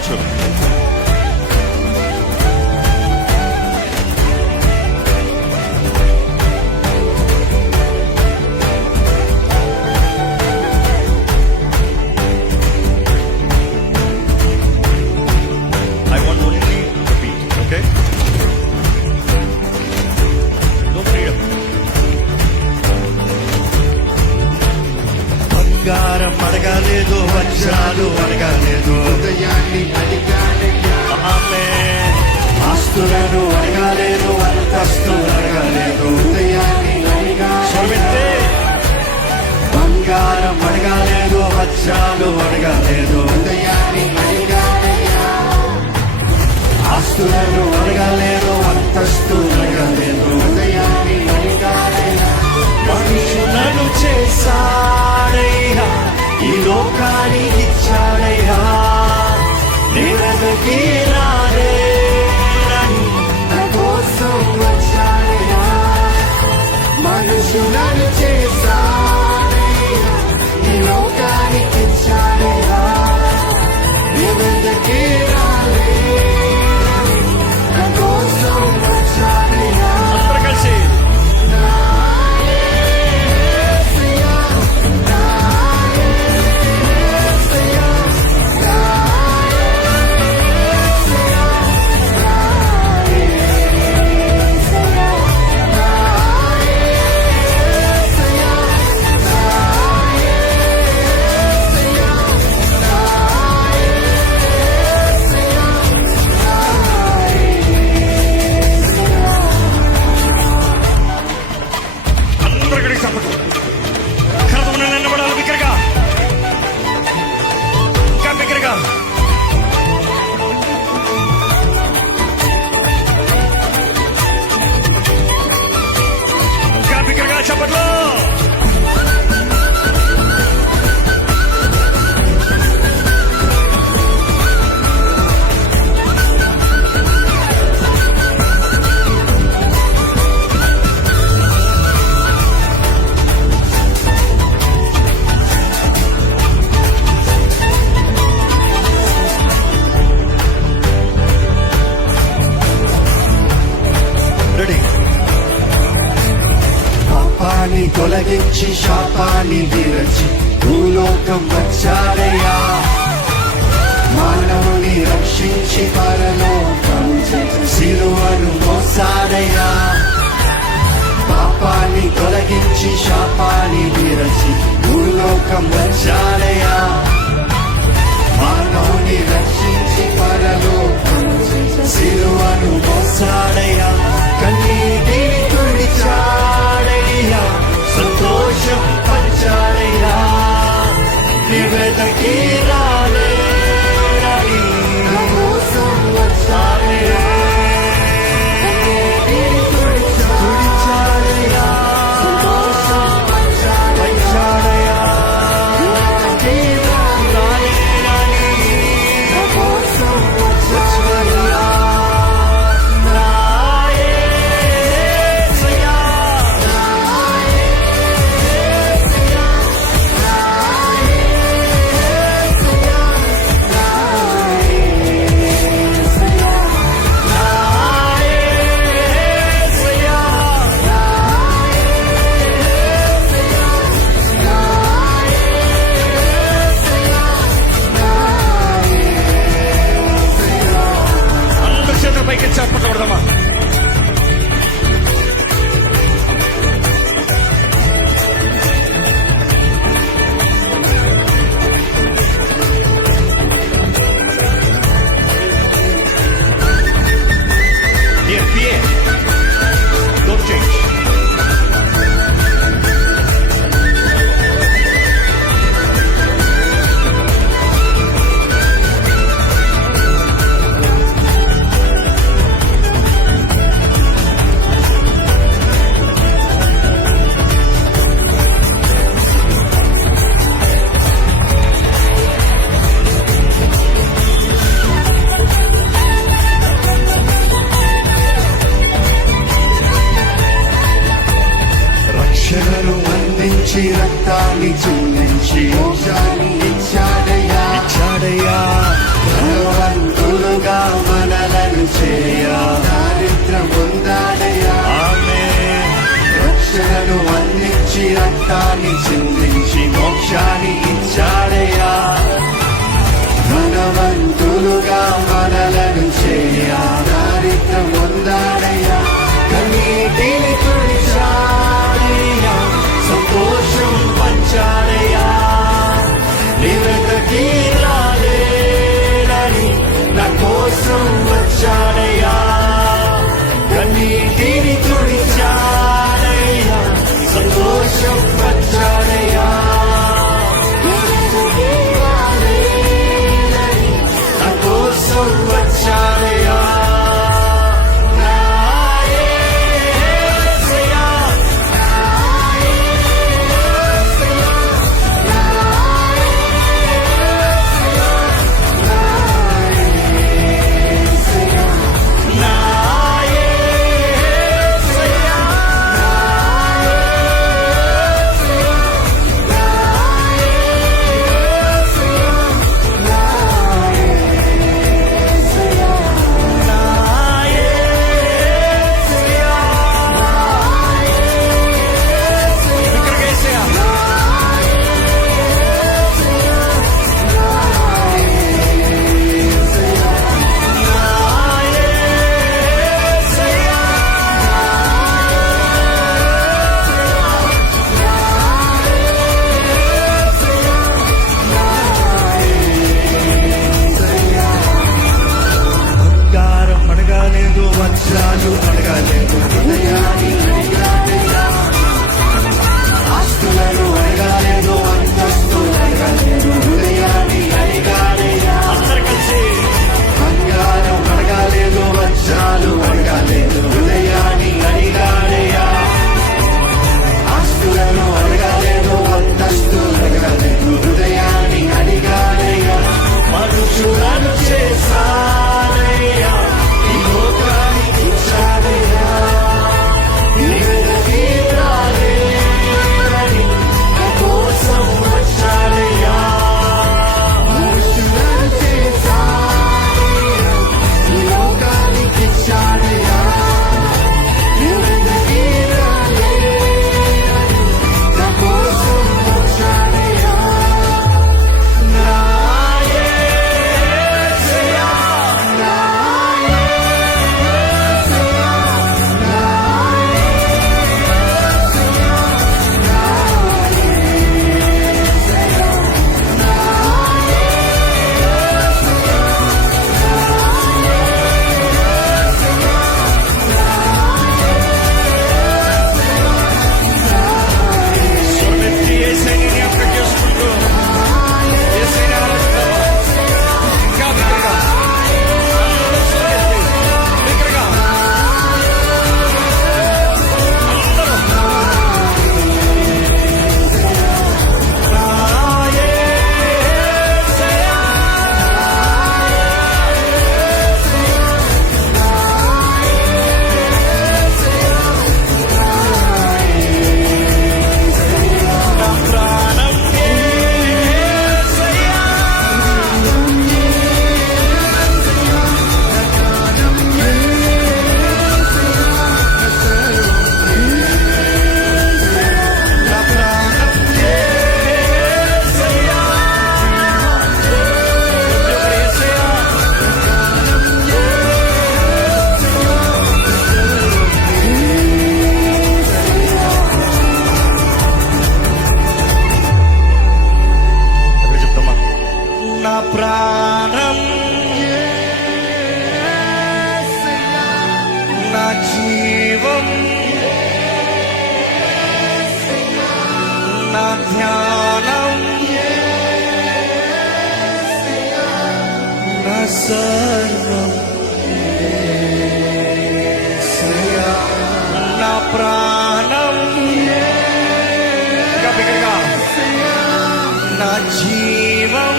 కనపరచు. I want only the beat, okay? No freedom. బంగారం అడగలేదు, వజ్రాలు అడగలేదు, హృదయాన్ని అడిగాడయ్యా. ఆమేన్. ఆస్తులను అడగలేదు, అంతస్తులు అడగలేదు, హృదయాన్ని స్వరమెత్తి. బంగారం అడగలేదు, వజ్రాలు అడగలేదు, హృదయాన్ని అడిగాడయ్యా. ఆస్తులను అడగలేదు, అంతస్తులు అడగలేదు, హృదయాన్ని అడిగాడయ్యా. మనుషులను చేశాడయ్యా, ఈ లోకానికి ఇచ్చాడయ్యా. నిరదకి రాలేనని నా కోసం వచ్చాడయ్యా. మనుషులను చేశాడయ్యా, ఈ లోకానికి ఇచ్చాడయ్యా. నిరదకి రాలేనని నా కోసం వచ్చాడయ్యా. అందరూ కలిసి నా యేసయ్యా, నా యేసయ్యా, నా యేసయ్యా, నా యేసయ్యా, నా యేసయ్యా, నా యేసయ్యా, నా అందరూ ఇక్కడికి చప్పట్లు. కరదమున నిలబడాలి బిగ్గరగా, ఇంకా బిగ్గరగా. ఇంకా బిగ్గరగా చప్పట్లు. రెడీ. పాపాన్ని తొలగించి శాపాన్ని విరచి భూలోకం వచ్చాడయ్యా. మానవుని రక్షించి పరలోకం సిలువను మోసాడయ్యా. పాపాన్ని తొలగించి శాపాన్ని విరచి భూలోకం వచ్చాడయ్యా. మానవుని రక్షించి పరలోకం సిలువను మోసాడయ్యా. కన్నీటిని తుడిచాడయ్యా, సంతోషం పంచాడయ్యా. నివేదకి రాలేనని నా కోసం వచ్చాడయ్యా. కన్నీటిని తుడిచాడయ్యా, సంతోషం పంచాడయ్యా. నివేదకి రాలేనని నా కోసం వచ్చాడయ్యా. నా యేసయ్యా, నా యేసయ్యా, నా యేసయ్యా, రక్తాన్ని చిందించి మోక్షాన్ని ఇచ్చాడయ్యా. ధనవంతులుగా మనలను చేయా, దారిద్ర్యం పొందాడయ్యా. కన్నీటిని తుడిచాడయ్యా, సంతోషం పంచాడయ్యా. నిరతకి రాలేనని నా కోసం వచ్చాడయ్యా. కన్నీటిని తుడిచాడయ్యా, సంతోషం పంచాడయ్యా. నా కోసం వచ్చాడయ్యా. నా యేసయ్యా, నా యేసయ్యా, నా యేసయ్యా. ఇక్కడికి యేసయ్యా. బంగారం అడగాలేదు, వజ్రాలు అడగాలేదు, హృదయాన్ని అడిగాడయ్యా. ఆస్తులను అడగాలేదు, అంతస్తులు అడగాలేదు, హృదయాన్ని అడిగాడయ్యా. అందరు కలిసి బంగారం అడగాలేదు, వజ్రాలు అడగాలేదు, హృదయాన్ని అడిగాడయ్యా. ఆస్తులను అడగాలేదు, అంతస్తులు అడగాలేదు, హృదయాన్ని అడిగాడయ్యా. మనుషులను చేశాడయ్యా, ఈ లోకానికి ఇచ్చాడయ్యా. నిరతకి రాలేనని నా కోసం వచ్చాడయ్యా. మనుషులను చేశాడయ్యా, ఈ లోకానికి ఇచ్చాడయ్యా. నిరతకి రాలేనని నా కోసం వచ్చాడయ్యా. నా యేసయ్యా, నా యేసయ్యా, నా స్వరమెత్తి యేసయ్యని జ్ఞాపకం చేసుకుంటూ యేసయ్యని ఆరాధిద్దాం. ఇంకా బిగ్గరగా. అందరూ స్వరమెత్తి బిగ్గరగా. అందరూ. నా యేసయ్యా, నా ప్రాణం యేసయ్యా. నా ప్రాణం యేసయ్యా. యేసయ్యా. అక్కడ చెప్తామా. నా ప్రాణం నా జీవం నా ధ్యానం నా సర్వం యేసయ్యా. నా ప్రాణం ఇంకా బిగ్గరగా. నా జీవం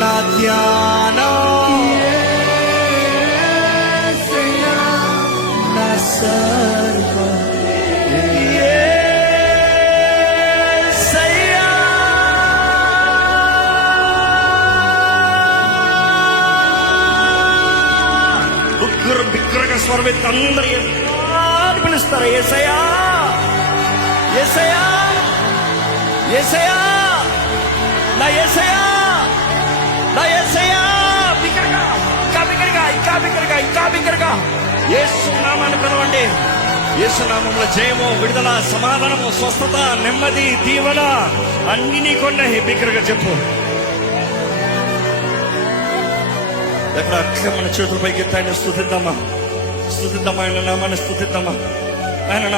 నా ధ్యానం నా సర్వం యేసయ్యా. బిగ్గరగా స్వరమెత్తి అందరి పిలుస్తారా? యేసయ్యా, యేసయ్యా, యేసయ్యా, నా యేసయ్యా, నా యేసయ్యా. బిగ్గరగా, ఇంకా బిగ్గరగా, ఇంకా బిగ్గరగా, ఇంకా బిగ్గరగా యేసు నామాన్ని పిలవండి. యేసు నామంలో జయము, విడుదల, సమాధానము, స్వస్థత, నెమ్మది, దీవెన అన్ని నీకున్నాయి. బిగ్గరగా చెప్పు. ఎక్కడ అక్కడ మన చేతులపైకి ఆయన స్తుతిద్దామా, స్తుతిద్దామా, ఆయన నామాన్ని స్తుతిద్దామా, ఆయన